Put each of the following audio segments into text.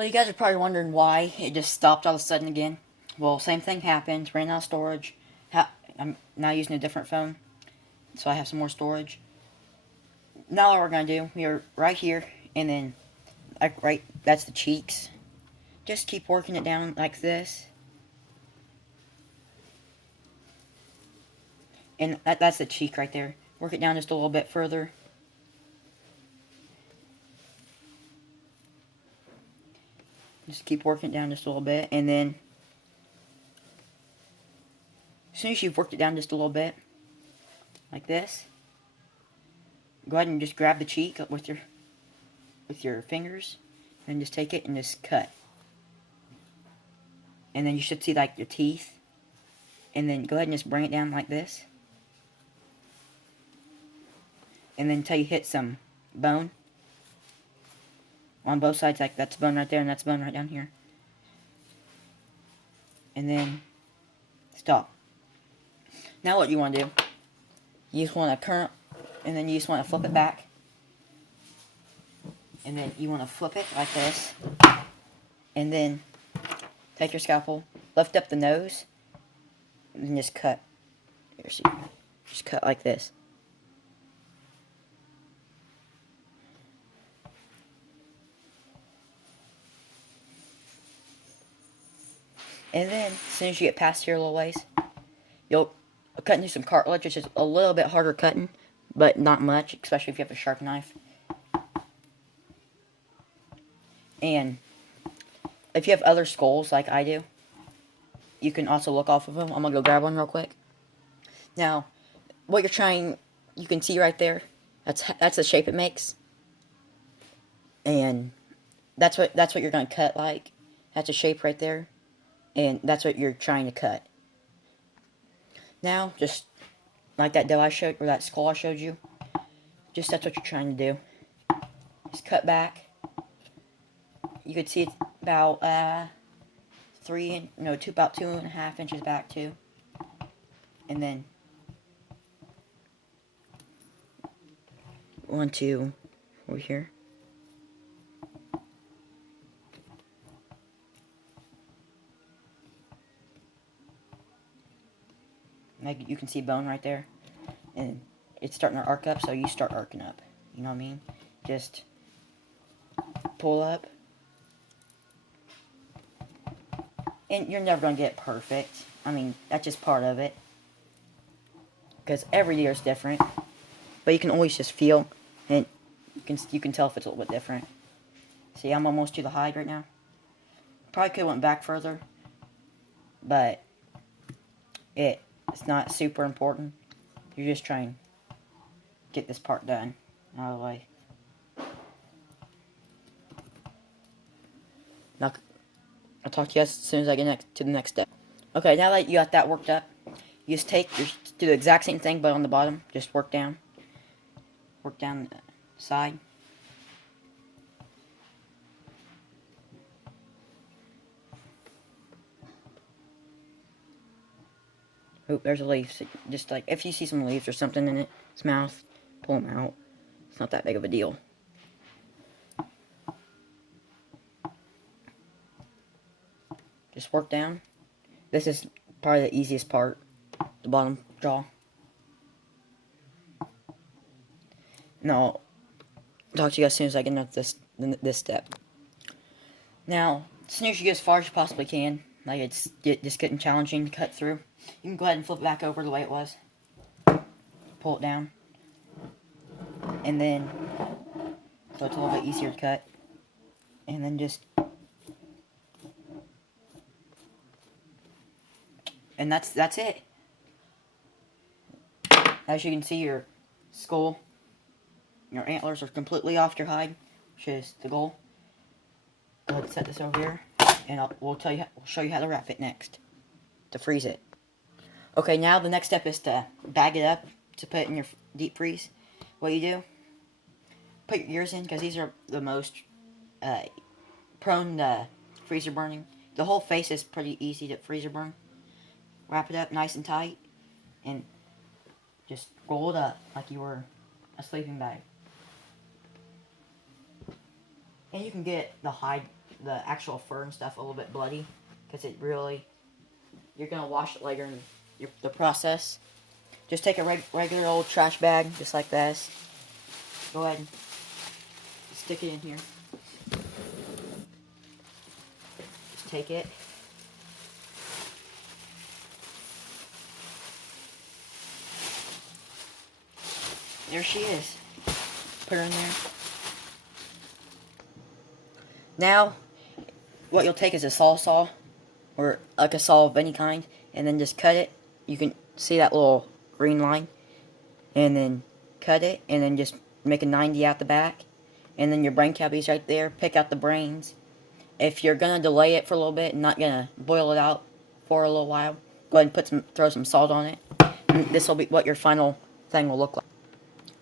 Well, you guys are probably wondering why it just stopped all of a sudden again. Well, same thing happened. Ran out of storage. I'm now using a different phone, so I have some more storage. Now what we're gonna do, we're right here, and then right, that's the cheeks. Just keep working it down like this, and that's the cheek right there. Work it down just a little bit further. Just keep working it down just a little bit, and then as soon as you've worked it down just a little bit, like this, go ahead and just grab the cheek with your fingers, and just take it and just cut. And then you should see like your teeth, and then go ahead and just bring it down like this, and then until you hit some bone on both sides. Like that's bone right there, and that's bone right down here, and then stop. Now what you want to do, you just want to curl, and then you just want to flip it back, and then you want to flip it like this, and then take your scalpel, lift up the nose, and then just cut. Here, see, just cut like this. And then, as soon as you get past here a little ways, you'll cut into some cartilage, which is a little bit harder cutting, but not much, especially if you have a sharp knife. And if you have other skulls like I do, you can also look off of them. I'm going to go grab one real quick. Now, what you're trying, you can see right there, that's the shape it makes. And that's what you're going to cut like. That's a shape right there. And that's what you're trying to cut. Now, just like that doe I showed, or that skull I showed you, just that's what you're trying to do. Just cut back. You could see it's about about 2.5 inches back too. And then 1, 2 over here. Like you can see bone right there, and it's starting to arc up, so you start arcing up. You know what I mean? Just pull up, and you're never gonna get it perfect. I mean, that's just part of it, because every deer is different. But you can always just feel, and you can tell if it's a little bit different. See, I'm almost to the hide right now. Probably could have went back further, but it's not super important. You're just trying to get this part done out of the way. Now, I'll talk to you guys as soon as I get to the next step. Okay, now that you got that worked up, you just do the exact same thing, but on the bottom. Just work down the side. Oh, there's a leaf. So just like, if you see some leaves or something in its mouth, pull them out. It's not that big of a deal. Just work down. This is probably the easiest part, the bottom jaw. And I'll talk to you guys as soon as I get into this step. Now, as soon as you get as far as you possibly can, like it's just getting challenging to cut through, you can go ahead and flip it back over the way it was. Pull it down. And then, so it's a little bit easier to cut. And then just, and that's it. As you can see, your skull, your antlers are completely off your hide, which is the goal. Go ahead and set this over here, and we'll show you how to wrap it next, to freeze it. Okay, now the next step is to bag it up, to put it in your deep freeze. What you do, put your ears in, because these are the most prone to freezer burning. The whole face is pretty easy to freezer burn. Wrap it up nice and tight, and just roll it up like you were a sleeping bag. And you can get the hide the actual fur and stuff a little bit bloody, because it really, you're going to wash it later in the process. Just take a regular old trash bag, just like this. Go ahead and stick it in here. Just take it. There she is. Put her in there. Now, what you'll take is a saw, or like a saw of any kind, and then just cut it. You can see that little green line, and then cut it, and then just make a 90 out the back, and then your brain cavity's right there. Pick out the brains. If you're gonna delay it for a little bit and not gonna boil it out for a little while, go ahead and throw some salt on it. And this will be what your final thing will look like.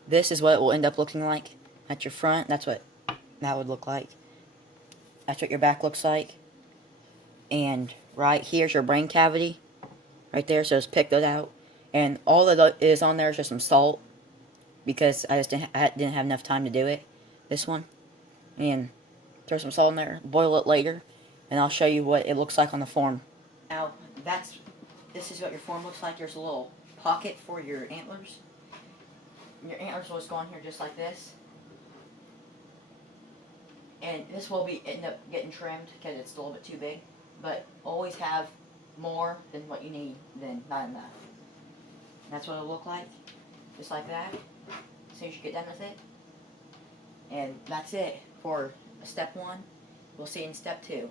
This is what it will end up looking like. At your front, that's what that would look like. That's what your back looks like. And right here's your brain cavity. Right there, so just pick that out. And all that is on there is just some salt, because I didn't have enough time to do it. This one. And throw some salt in there, boil it later, and I'll show you what it looks like on the form. Now, this is what your form looks like. There's a little pocket for your antlers. Your antlers will just go on here just like this. And this will end up getting trimmed because it's a little bit too big. But always have more than what you need than not enough. And that's what it'll look like. Just like that. As soon as you get done with it. And that's it for step 1. We'll see you in step 2.